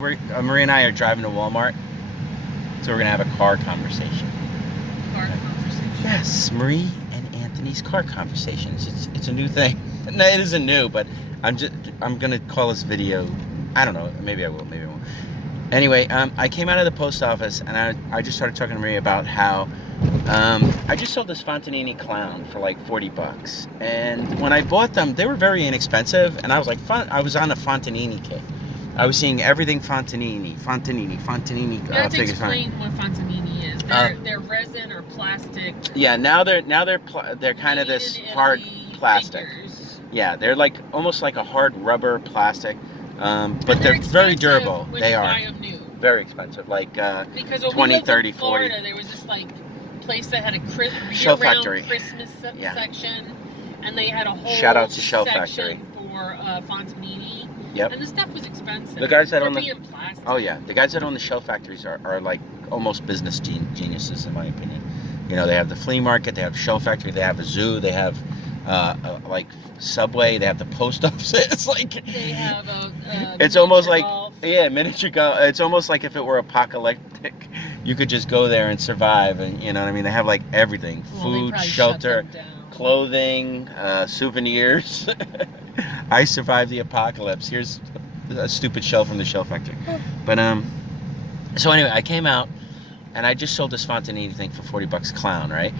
Marie and I are driving to Walmart, so we're gonna have a car conversation. Car conversation? Yes, Marie and Anthony's car conversations. It's a new thing. No, it isn't new, but I'm gonna call this video. I don't know. Maybe I will. Maybe I won't. Anyway, I came out of the post office and I just started talking to Marie about how I just sold this Fontanini clown for like 40 bucks, and when I bought them, they were very inexpensive, and I was like, I was on a Fontanini kick. I was seeing everything Fontanini. You have to explain what Fontanini is. They're resin or plastic. Yeah, now they're kind of this hard plastic. Figures. Yeah, they're like almost like a hard rubber plastic, but they're very durable. They are buy them new. Very expensive, like because 20, 30, in Florida, 40. There was this like place that had a Shell Factory Christmas section, and they had a whole shout out to Shell Factory for Fontanini. Yep. And the stuff was expensive. The guys that own plastic. Oh yeah, the guys that own the Shell Factories are like almost business geniuses in my opinion. You know, they have the flea market, they have Shell Factory, they have a zoo, they have like Subway, they have the post office. It's like they have it's almost like golf. Yeah, miniature golf. It's almost like if it were apocalyptic, you could just go there and survive. And you know what I mean? They have like everything: food, shelter, clothing, souvenirs. I survived the apocalypse. Here's a stupid shell from the Shell Factory. But so anyway, I came out and I just sold this Fontanini thing for 40 bucks clown, right?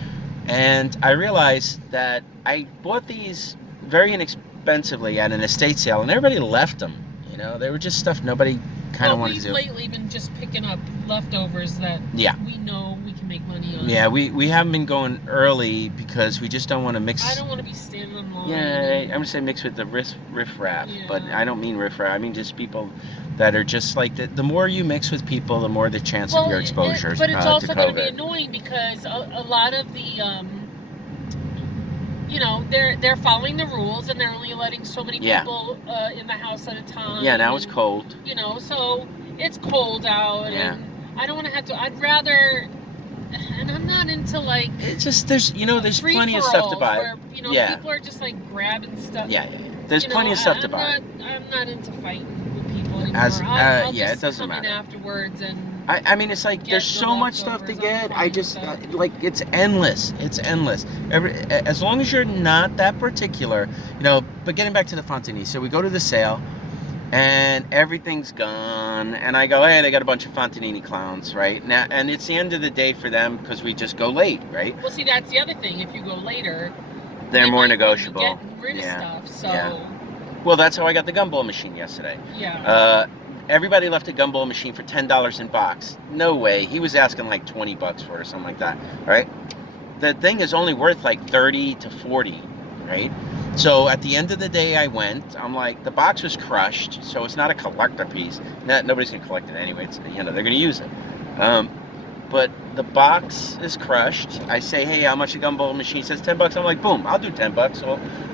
And I realized that I bought these very inexpensively at an estate sale, and everybody left them. You know, they were just stuff nobody kind of wanted to do. We've lately been just picking up leftovers that we know we can make money on. Yeah, we haven't been going early because we just don't want to mix. I don't want to be standing in line. Yeah, I'm gonna say mix with the riff-raff, but I don't mean riff-raff. I mean just people that are just like the more you mix with people, the more the chance of your exposure. But it's also going to be annoying because a lot of the you know, they're following the rules and they're only letting so many people in the house at a time. Yeah, now it's cold. You know, so it's cold out, and I don't want to have to. I'd rather. And I'm not into like. It's just there's plenty of stuff to buy. Where, you know, people are just like grabbing stuff. Yeah. There's plenty of stuff to buy. I'm not into fighting with people anymore. I'll just it doesn't matter. Come in afterwards and. I mean, it's like there's so much stuff to get. I just like it's endless. It's endless. As long as you're not that particular, you know. But getting back to the Fontanini, so we go to the sale, and everything's gone. And I go, hey, they got a bunch of Fontanini clowns, right now. And it's the end of the day for them because we just go late, right? Well, see, that's the other thing. If you go later, they're more negotiable. Get rid of stuff. So. Yeah. Well, that's how I got the gumball machine yesterday. Yeah. Everybody left a gumball machine for $10 in box. No way. He was asking like 20 bucks for it or something like that, right? The thing is only worth like 30 to 40, right? So at the end of the day I went, I'm like, the box was crushed, so it's not a collector piece. Nobody's going to collect it anyway. It's, you know, they're going to use it. But the box is crushed. I say, hey, how much a gumball machine? He says 10 bucks. I'm like, boom, I'll do 10 bucks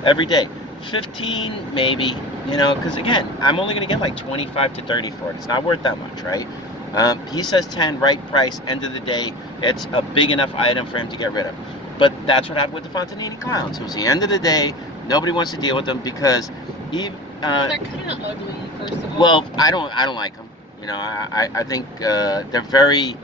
every day. 15 maybe, you know, because again, I'm only going to get like 25 to 30 for it. It's not worth that much, right? He says 10, right price, end of the day. It's a big enough item for him to get rid of. But that's what happened with the Fontanini clowns. It was the end of the day. Nobody wants to deal with them because they're kind of ugly, first of all. Well, I don't like them. You know, I think they're very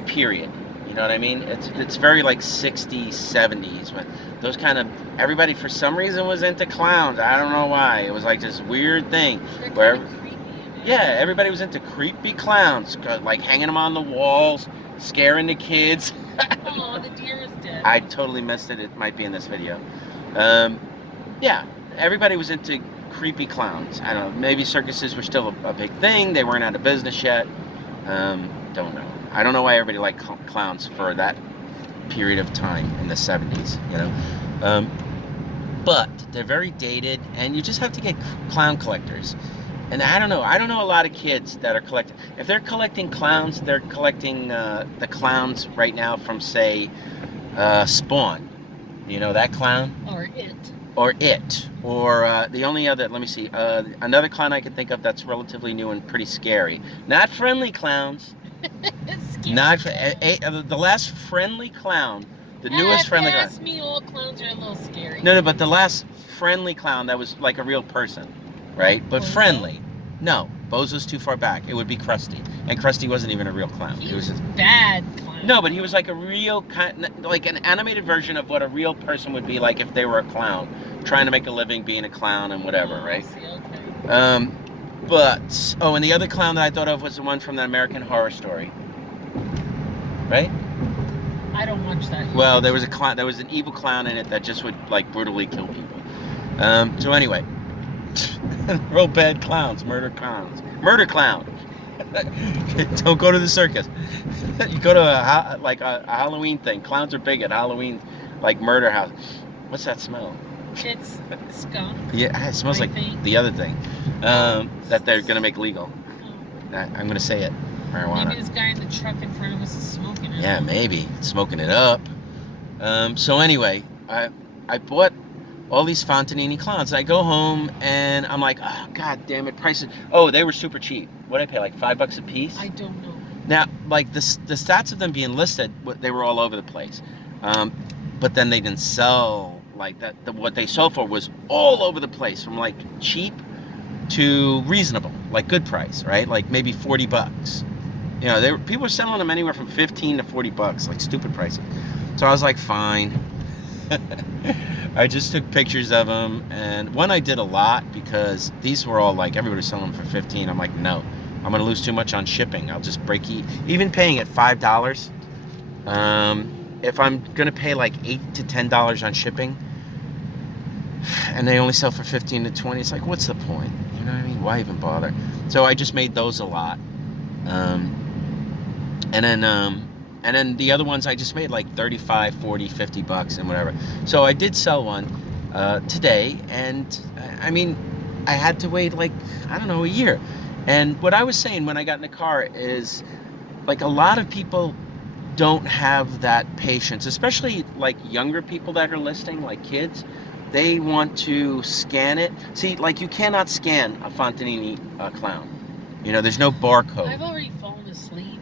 period. You know what I mean? It's very like 60s, 70s when those kind of everybody for some reason was into clowns. I don't know why. It was like this weird thing where creepy. Yeah, everybody was into creepy clowns, like hanging them on the walls, scaring the kids. Oh, the deer is dead. I totally missed it. It might be in this video. Yeah, everybody was into creepy clowns. I don't know. Maybe circuses were still a big thing. They weren't out of business yet. Don't know. I don't know why everybody liked clowns for that period of time in the 70s, you know. But they're very dated, and you just have to get clown collectors. And I don't know a lot of kids that are collecting. If they're collecting clowns, they're collecting the clowns right now from, say, Spawn. You know that clown? Or It. Or the only other, let me see, another clown I can think of that's relatively new and pretty scary. Not friendly clowns. Not the last friendly clown, the newest friendly clown. Ask me, all clowns are a little scary. No, but the last friendly clown that was like a real person, right? But friendly. No, Bozo's too far back. It would be Krusty, and Krusty wasn't even a real clown. He was just bad clown. No, but he was like a real like an animated version of what a real person would be like if they were a clown, trying to make a living being a clown and whatever, right? See, okay. But and the other clown that I thought of was the one from the American Horror Story, right? I don't watch that. Well, there was a clown. There was an evil clown in it that just would like brutally kill people. So anyway, real bad clowns, murder clowns, murder clown. Don't go to the circus. You go to a Halloween thing. Clowns are big at Halloween, like murder house. What's that smell? It's skunk. Yeah, it smells like the other thing that they're gonna make legal. Oh. I'm gonna say it. Marijuana. Maybe this guy in the truck in front of us is smoking it. Yeah, maybe smoking it up. So anyway, I bought all these Fontanini clowns. I go home and I'm like, oh god damn it, prices. Oh, they were super cheap. What did I pay, like $5 a piece? I don't know. Now, like the stats of them being listed, they were all over the place. But then they didn't sell like that. What they sold for was all over the place, from like cheap to reasonable, like good price, right? Like maybe $40. You know, people were selling them anywhere from $15 to $40, like stupid prices. So I was like, fine. I just took pictures of them, and one I did a lot because these were all like everybody was selling them for $15. I'm like, no, I'm gonna lose too much on shipping. I'll just break even paying it $5. If I'm gonna pay like $8 to $10 on shipping, and they only sell for 15 to 20, it's like, what's the point? You know what I mean? Why even bother? So I just made those a lot, and then the other ones I just made like 35, 40, 50 bucks and whatever. So I did sell one today, and I mean, I had to wait like, I don't know, a year. And what I was saying when I got in the car is, like, a lot of people don't have that patience, especially like younger people that are listing, like kids. They want to scan it. See, like, you cannot scan a Fontanini clown. You know, there's no barcode. I've already fallen asleep.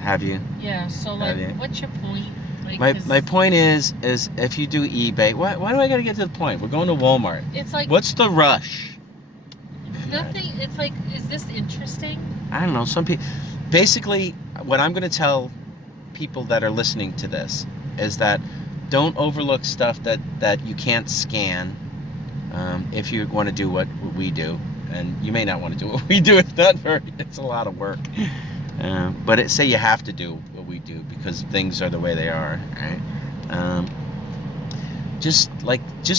Have you? Yeah, so like, what's your point? Like, my point is if you do eBay, why do I gotta get to the point? We're going to Walmart. It's like, what's the rush? Nothing. It's like, is this interesting? I don't know. Some people, basically, what I'm gonna tell people that are listening to this is that don't overlook stuff that you can't scan if you want to do what we do, and you may not want to do what we do. It's a lot of work. But say you have to do what we do because things are the way they are, right? Just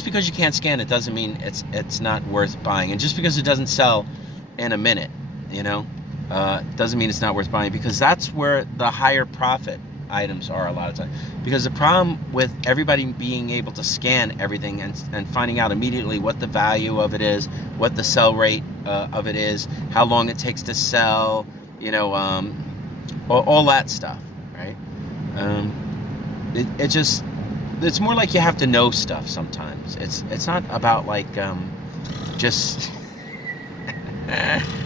because you can't scan it doesn't mean it's not worth buying, and just because it doesn't sell in a minute, you know, doesn't mean it's not worth buying, because that's where the higher profit items are a lot of times. Because the problem with everybody being able to scan everything and finding out immediately what the value of it is, what the sell rate of it is, how long it takes to sell, you know, all that stuff, right? It's more like you have to know stuff sometimes. It's not about like just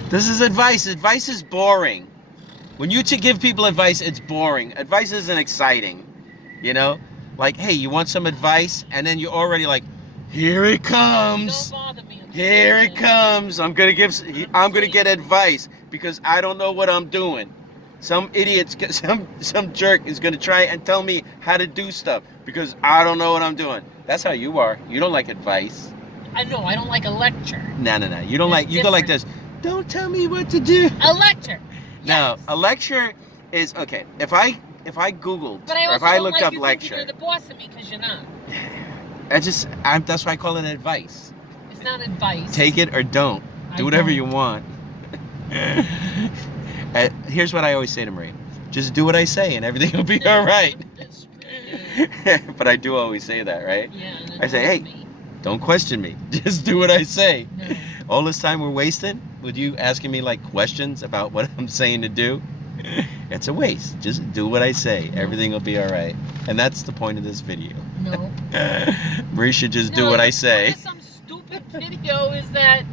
this is advice. Advice is boring. When you give people advice, it's boring. Advice isn't exciting, you know? Like, hey, you want some advice? And then you're already like, here it comes. Don't bother me. Here it comes. I'm gonna get advice because I don't know what I'm doing. Some idiot, some jerk is gonna try and tell me how to do stuff because I don't know what I'm doing. That's how you are. You don't like advice. I know. I don't like a lecture. No. You don't like. You go like this. Don't tell me what to do. A lecture. No, a lecture is okay. If I Googled, but I or if I looked up you lecture, you're the boss of me because you're not. That's why I call it advice. It's not advice. Take it or don't. Do whatever you want. Here's what I always say to Marie: just do what I say, and everything will be all right. But I do always say that, right? Yeah. I say, hey, don't question me. Just do what I say. No. All this time we're wasting with you asking me like questions about what I'm saying to do. It's a waste. Just do what I say. Everything will be all right. And that's the point of this video. No. Marie should just do what I say. Some stupid video is that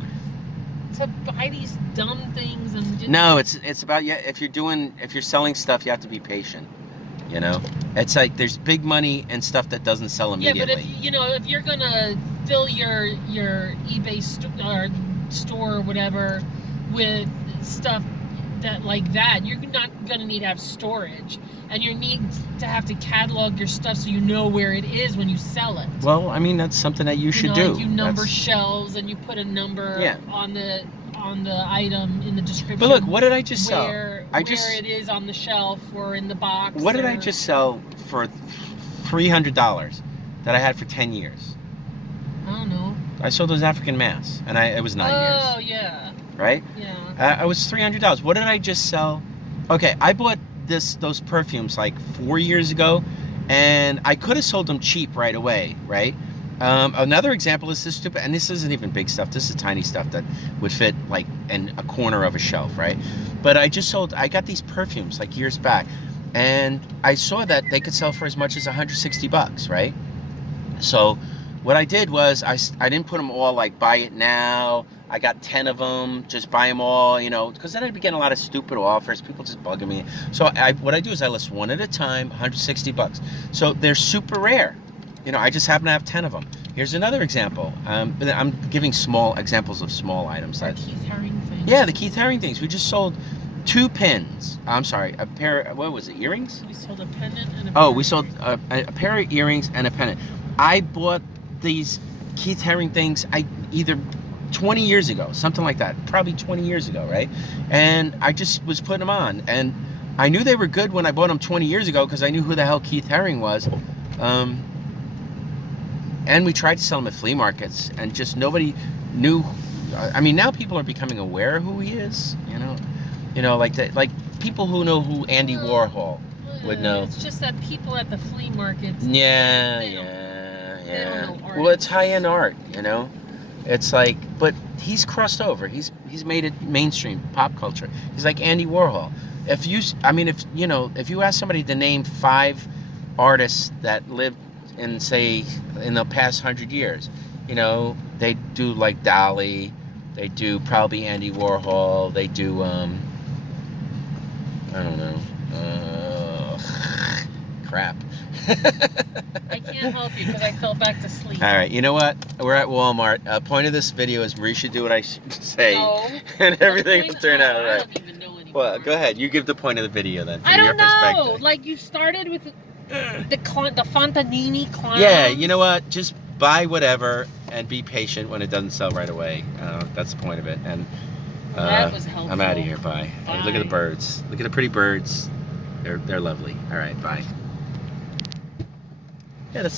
to buy these dumb things and just... No, it's about, yeah, if you're selling stuff, you have to be patient. You know, it's like there's big money and stuff that doesn't sell immediately. Yeah, but if you're gonna fill your eBay store or whatever with stuff that like that, you're not gonna need to have storage, and you need to have to catalog your stuff so you know where it is when you sell it. Well, I mean, that's something that you should do. Like you number shelves and you put a number on the item in the description. But look, what did I just sell? Where it is on the shelf or in the box. What did I just sell for $300 that I had for 10 years? I don't know. I sold those African masks, and it was 9 years. Oh, yeah. Right? Yeah. It was $300. What did I just sell? Okay, I bought those perfumes like 4 years ago, and I could have sold them cheap right away, right? Another example is this stupid, and this isn't even big stuff. This is tiny stuff that would fit like in a corner of a shelf, right? But I got these perfumes like years back, and I saw that they could sell for as much as $160, right? So what I did was I didn't put them all like buy it now. I got 10 of them, just buy them all, you know, because then I'd be getting a lot of stupid offers, people just bugging me. So what I do is I list one at a time, $160. So they're super rare. You know, I just happen to have 10 of them. Here's another example. I'm giving small examples of small items. Keith Haring things. Yeah, the Keith Haring things. We just sold 2 pins. I'm sorry, a pair, what was it, earrings? We sold a pendant and a pair. Oh, we sold a pair of earrings and a pendant. I bought these Keith Haring things either 20 years ago, something like that, probably 20 years ago, right? And I just was putting them on, and I knew they were good when I bought them 20 years ago because I knew who the hell Keith Haring was. And we tried to sell them at flea markets, and just nobody knew. I mean, now people are becoming aware of who he is, you know, like people who know who Andy Warhol would know. It's just that people at the flea markets. Yeah. They don't know art. Well, it's high-end art, you know. It's like, but he's crossed over. He's made it mainstream pop culture. He's like Andy Warhol. If you ask somebody to name 5 artists that lived in, say, in the past 100 years, you know, they do like Dali, they do probably Andy Warhol, they do I don't know, crap. I can't help you because I fell back to sleep. All right, you know what? We're at Walmart. Point of this video is Marie should do what I say, and everything will turn out right. I don't even know anymore. Well, go ahead. You give the point of the video then. From I don't your know. Perspective. Like you started with the Fontanini clown. Yeah, you know what? Just buy whatever and be patient when it doesn't sell right away. That's the point of it. And that was helpful. I'm out of here. Bye. Hey, look at the birds. Look at the pretty birds. They're lovely. All right. Bye. Yeah, that's like.